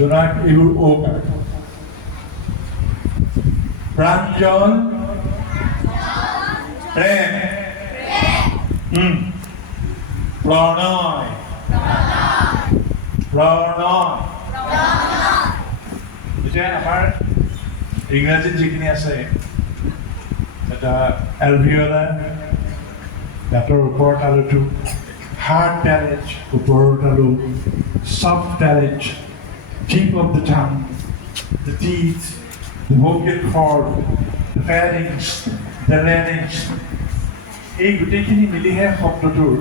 জোনাক এইবোৰ ওকাৰ প্ৰাঞ্জল প্ৰেম প্ৰণয় এতিয়া আমাৰ ইংৰাজীত যিখিনি আছে এটা এলভিঅলা দাঁতৰ ওপৰৰ তালুটো hard palate, ওপৰৰ তালু, soft palate, tip of the tongue, the teeth, the vocal cord, the pharynx, the larynx. এই গোটেইখিনি মিলিহে শব্দটোৰ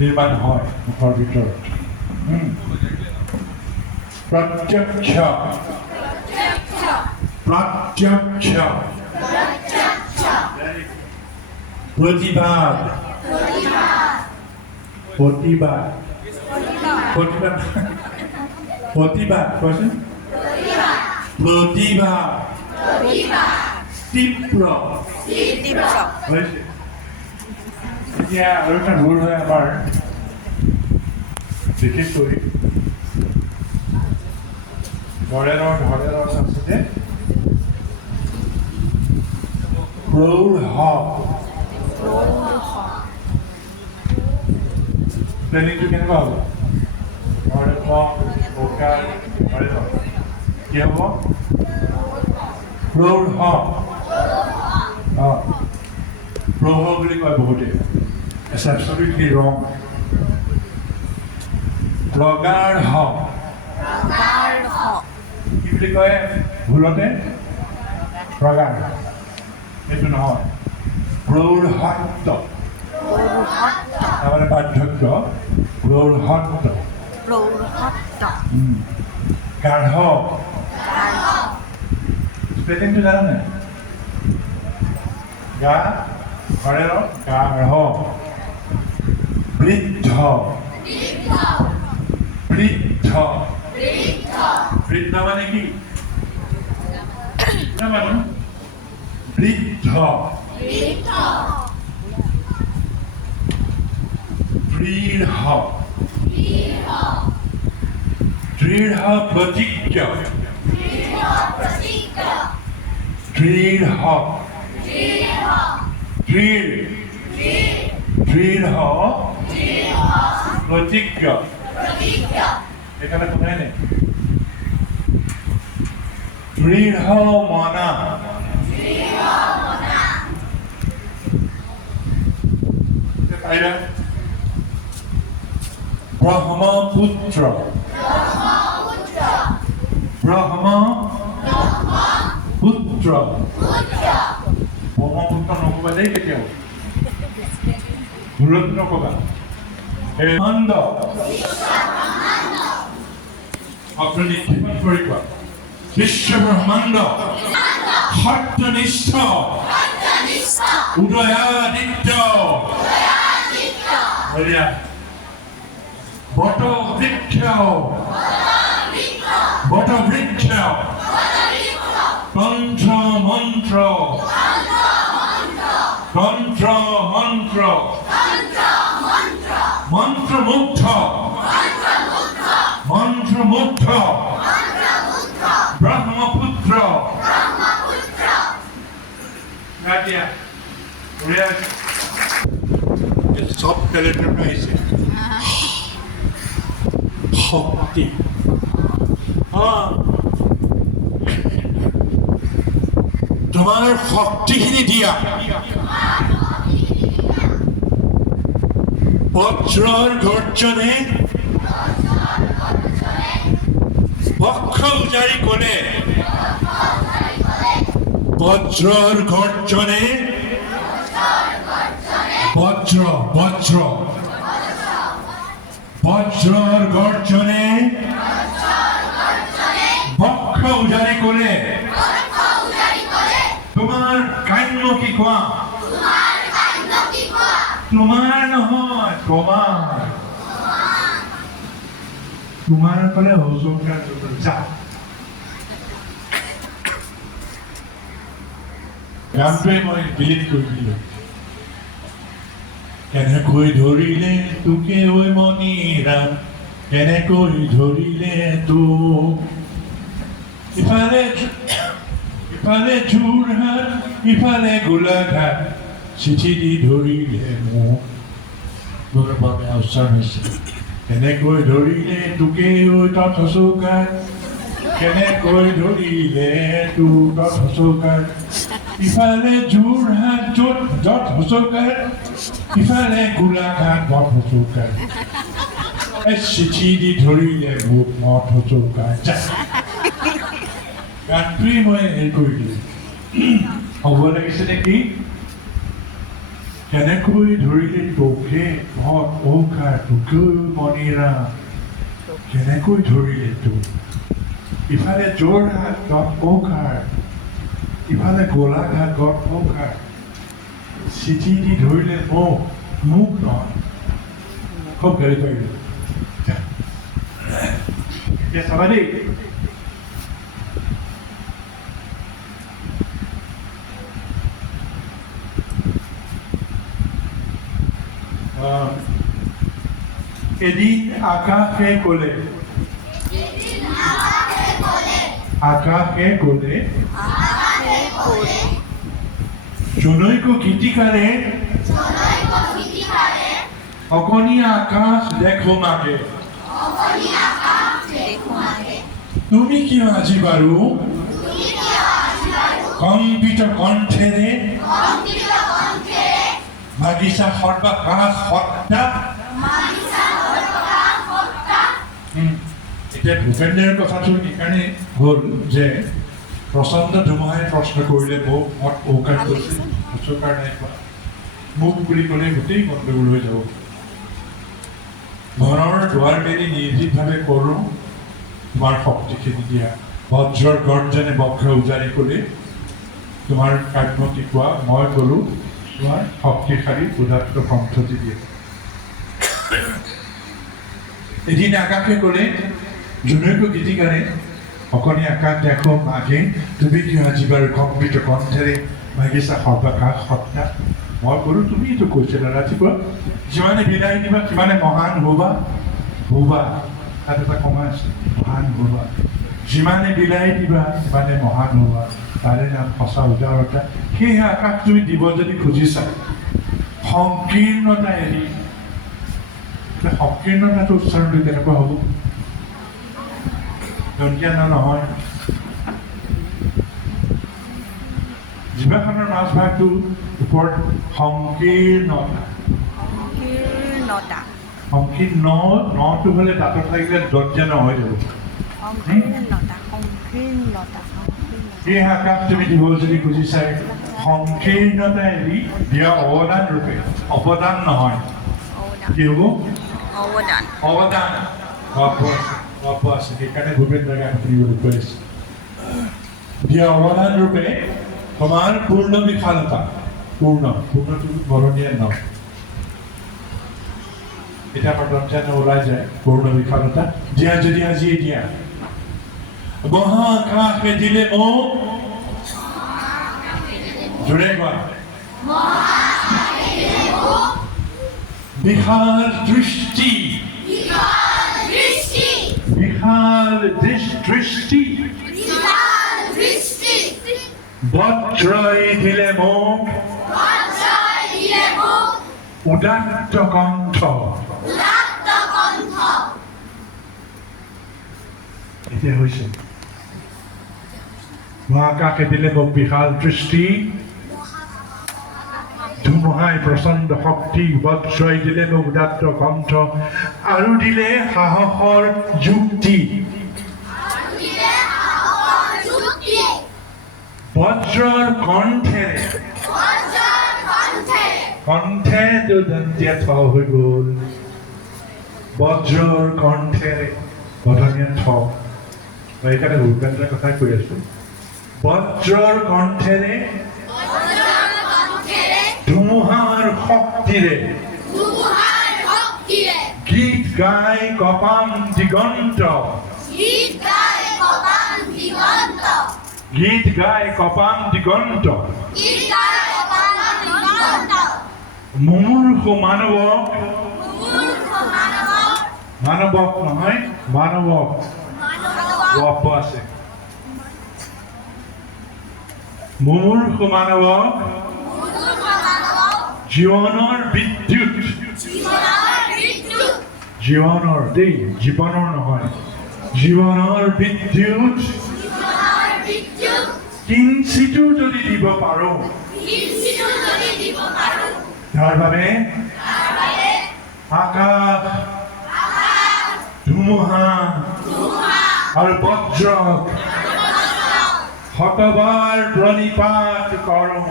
নিৰ্মাণ হয় মুখৰ ভিতৰত প্ৰত্যক্ষ প্ৰতিবাদ কোৱাচোন প্ৰতিবাদ তীব্ৰ হৈছে এতিয়া আৰু এটা ভুল হয় আমাৰ বিশেষকৈ ধৰেৰৰ আছে প্ৰৌঢ় প্লেনিংটো কেনেকুৱা হ'ব কি হ'ব প্ৰৌঢ় প্ৰৌঢ় বুলি কয় বহুতে It's absolutely wrong. প্ৰগাঢ় কি বুলি কয় ভুলতে প্ৰগাঢ় এইটো নহয় প্ৰৌঢ়ত্ব তাৰমানে পাৰ্থক্য প্ৰৌঢ়ত্ব গাঢ় স্পেলিংটো জানা নাই গা ঘৰে গাঢ় বৃদ্ধ মানে কি বৃদ্ধ দৃঢ় প্ৰতিজ্ঞ প্ৰতিজ্ঞ এখানে কোথায় নেই দৃঢ় মনা ব্ৰহ্মপুত্ৰ ব্ৰহ্মপুত্ৰ নকবা দেই কেতিয়াও ভুলত নকবা ব্ৰহ্মাণ্ড আপুনি নিক্ষেপণ কৰিব বিশ্ব ব্ৰহ্মাণ্ড সত্যনিষ্ঠ উদয়াদিত্য বটবৃক্ষ তন্ত্ৰ মন্ত্ৰ মন্ত্ৰমুগ্ধ ব্ৰহ্মপুত্ৰ সব ক্যালেন্ডাৰ পাইছে শক্তি তোমাৰ শক্তিখিনি দিয়া বজ্ৰৰ গৰ্জনে বক্ষ উজাৰি ক'লে বজ্ৰৰ গৰ্জনে বজ্ৰৰ গৰ্জনে বক্ষ উজাৰি ক'লে তোমাৰ কান্য কি কোৱা তোমাৰ নহয় তোমাৰ ক'লে হজুৰকাৰ যা গানটোৱে মই ডিলিট কৰি দিলোঁ কেনেকৈ ধৰিলে তোকে ঐ মণিৰাম কেনেকৈ ধৰিলে তোক ইফালে যোৰহাট ইফালে গোলাঘাট চিঠি দি ধৰিলে মোক বৰ বেয়া উচ্চাৰণ হৈছে কেনেকৈ ধৰিলে তোকেই তত চৌকাত কেনেকৈ ধৰিলে তোক তত চৌকাত ইফালে যোৰহাট য'ত চৌকাত ইফালে গোলাঘাট মঠ চৌকাত চিঠি দি ধৰিলে মোক মঠ চৌকাত গানটোৱেই মই হেৰি কৰি দিলোঁ হ'ব লাগিছে নেকি কেনেকৈ ধৰিলে তোকে ঘৰত ঔকাৰ তোকেও মণিৰা কেনেকৈ ধৰিলে তোক ইফালে যোৰহাট গত ঔকাৰ ইফালে গোলাঘাট গত ঔকাৰ চিঠি দি ধৰিলে মোক নহয় খুব গাড়ী পাৰিলোঁ এতিয়া চাবা দেই এদিন আকাশে ক'লে জনৈক গীতিকাৰে অকণি আকাশ দেখো মাগে তুমি কিয় আজি বাৰু কম্পিত কণ্ঠেৰে বাগিচা সৰ্বাকাশ সত্তা এতিয়া ভূপেন্দ্ৰৰ কথাটো সেইকাৰণে হ'ল যে প্ৰচণ্ড ধুমুহাই প্ৰশ্ন কৰিলে মোক মত ঔকাৰ কৈছে চৌকাৰ নাই কোৱা মোক বুলি ক'লে গোটেই গণ্ডগোল হৈ যাব ঘৰৰ দুৱাৰ মেলি নিৰ্ভীকভাৱে কৰোঁ তোমাৰ শক্তিখিনি দিয়া বজ্ৰৰ গৰ্জনে বক্ৰ উজাৰি ক'লে তোমাৰ কাব্যটি কোৱা মই ক'লোঁ তোমাৰ শক্তিশালী উদাত্ত কণ্ঠটি দিয়ে এদিন আকাশে ক'লে জনৈক গীতিকাৰে অকণি আকাশ দেখো মাগে তুমি কিয় আজি বাৰু কম্পিত কণ্ঠেৰে বাগিচা সৰ্বাকাশ সত্তা মই ক'লোঁ তুমিতো কৈছিলা ৰাতিপুৱা যিমানে বিলাই দিবা সিমানে মহান হ'বা তাত এটা কমা আছে মহান হ'বা যিমানে বিলাই দিবা সিমানে মহান হ'বা তাৰে নাম সঁচা উদাৰতা সেই আকাশ তুমি দিব যদি খুজিছা সংকীৰ্ণতা এৰি সংকীৰ্ণতাটো উচ্চাৰণটো কেনেকুৱা হ'ব দন্তীয়া নহয় জিভাখনৰ মাজভাগটো ওপৰত সংকীৰ্ণ নটো হ'লে দাঁতত লাগিলে দন্তীয়া নহয় যাব এই আকাশ তুমি দিব যদি খুজিছাই সংকীৰ্ণতা এৰি দিয়া অৱদান ৰূপে অৱদান নহয় কি হ'ব অৱদান গপ আছে সেইকাৰণে ভূপেন্দ্ৰ গান শুনিবলৈ কৈ আছে দিয়া অৱদান ৰূপে তোমাৰ পূৰ্ণ বিশালতা পূৰ্ণটো বৰণীয়া ন এতিয়া আমাৰ দন্তীয়া ওলাই যায় পূৰ্ণ বিশালতা দিয়া যদি আজিয়ে দিয়া মহাকাশে দিলে মোক জোৰে কোৱা বিশাল দৃষ্টি বজ্ৰই দিলে মোক উদাত্ত কণ্ঠ এতিয়া হৈছে মহাকাশে দিলে মোক বিশাল দৃষ্টি ধুমুহাই প্ৰচণ্ড শক্তি বজ্ৰই দিলে মোক উদাত্ত কণ্ঠ আৰু দিলে সাহসৰ যুক্তি বজ্ৰৰ কণ্ঠেটো দন্তীয়া থ হৈ গ'ল বজ্ৰৰ কণ্ঠেৰে বধনীয়া থ সেইকাৰণে ভূপেন্দ্ৰৰ কথাই কৈ আছো বজ্ৰৰ কণ্ঠেৰে ধুমুহাৰ শক্তিৰে গীত গাই কপাম দিগন্ত মুমূৰ্ষু মানৱক মানৱক নহয় মানৱক ৱপ আছে মুমূৰ্ষ মানৱক জীৱনৰ বিদ্যুৎ জীৱনৰ দেই জীৱনৰ নহয় জীৱনৰ বিদ্যুৎ কিঞ্চিতো যদি দিব পাৰো তাৰ বাবে আকাশ ধুমুহা আৰু বজ্ৰক শতবাৰ প্ৰণিপাত কৰোঁ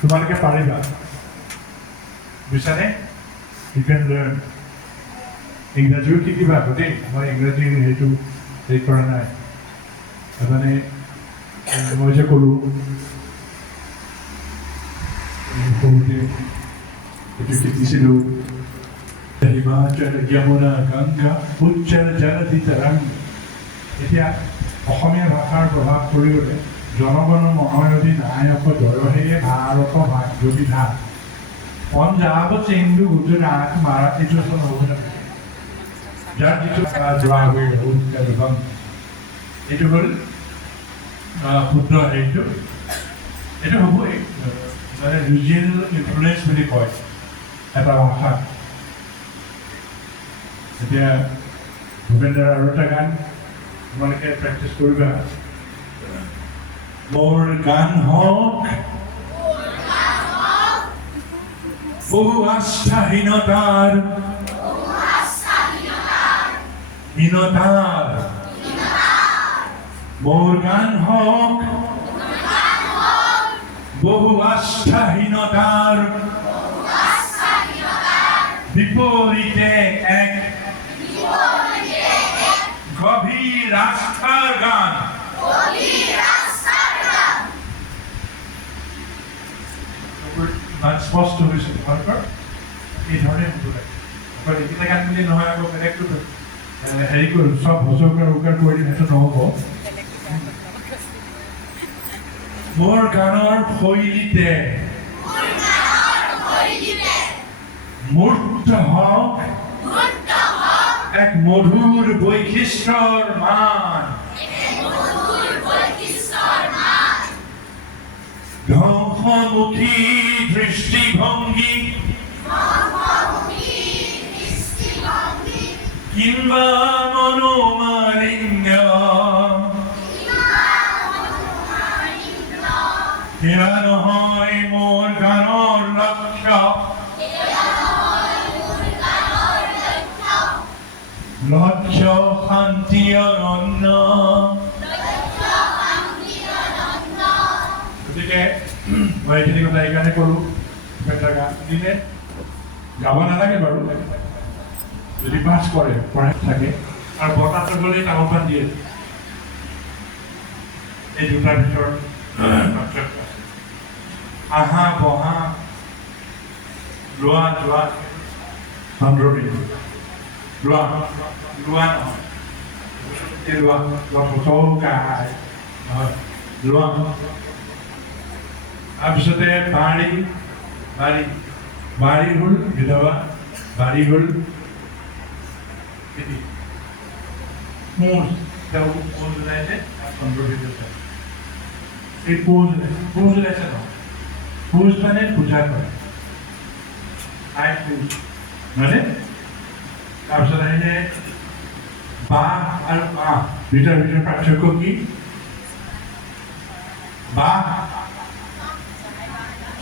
তোমালোকে পাৰিবা বুজিছানে you can learn ইংৰাজীও শিকিবা আকৌ দেই মই ইংৰাজী সেইটো হেৰি কৰা নাই মানে মই যে ক'লোঁ সৰুতে এইটো শিকিছিলোঁ হিমাচল যমুনা গংগা উচ্চল জলধি তৰংগ এতিয়া অসমীয়া ভাষাৰ প্ৰভাৱ পৰি গ'লে জনগণ মহানদী নায়ক জয়হে ভাৰত ভাগ্যবিধা পঞ্জাব সিন্ধু গুজৰাট মাৰাঠী শাসন হ'ব লাগে যাৰ যিটো যোৱা হৈ উত্তৰ এইটো হ'ল শুদ্ধ হেৰিটো এইটো হ'বই মানে ৰিজিয়নেল ইনফ্লুৱেঞ্চ বুলি কয় এটা ভাষা এতিয়া ভূপেন্দ্ৰৰ আৰু এটা গান তোমালোকে প্ৰেক্টিছ কৰিবা মোৰ গান হওক বহু আস্থাহীনতাৰ মোৰ গান হওক বহু আস্থাহীনতাৰ বিপৰীতে এক গভীৰ আস্থাৰ গান স্পষ্ট হৈছে ভাৰতৰ এই ধৰণে হ'ব লাগে অকল এইকেইটা গান বুলি নহয় আকৌ বেলেগটো হেৰি কৰোঁ চব হুঁচকাৰ উকাৰ কৰি দিম সেইটো নহ'ব মোৰ গানৰ শৈলীতে মূৰ্ত হওক এক মধুৰ বৈশিষ্ট্যৰ মান ধ্বংসমুখী দৃষ্টিভংগী কিংবা মনোমালিন্য এয়া নহয় মোৰ গানৰ লক্ষ্য লক্ষ্য শান্তি অনন্য গতিকে মই এইখিনি কথা এইকাৰণে ক'লোঁ গান দিলে গাব নালাগে বাৰু যদি পাছ কৰে পঢ়াই থাকে আৰু বতাহটো গ'লেই তামোল পাণ দিয়ে এই দুটাৰ ভিতৰত আহা বহা লোৱা যোৱা চন্দ্ৰবী লোৱা লোৱা নহয় লোৱা চৌকাই নহয় লোৱা তাৰপিছতে বাৰী বাৰী বাৰী হ'ল বিধৱা বাৰী হ'ল পোজ তেওঁ পোজ ওলাইছে চন্দ্ৰবী এই পোজ ওলাইছে নহয় পোজ মানে পূজা কৰে আই পোজ মানে তাৰপিছত আহিলে বাঁহ আৰু আহ দুইটাৰ ভিতৰত পাৰ্থক্য কি বাঁহ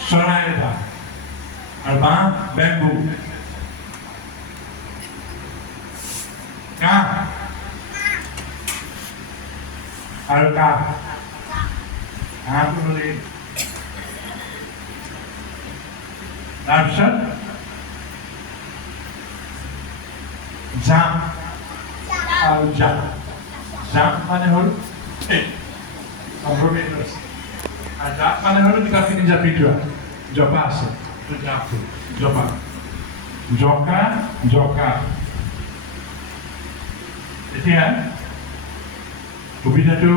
চৰাই এটা আৰু বাঁহ বেম্বু কাহ আৰু কাহ কাহটো হ'লে তাৰপিছত জাম আৰু জাম জাম মানে হ'ল আৰু জাপ মানে হ'ল কিতাপখিনি জাপি থোৱা জপা আছে জাপটো জপা জকা জকা এতিয়া সুবিধাটো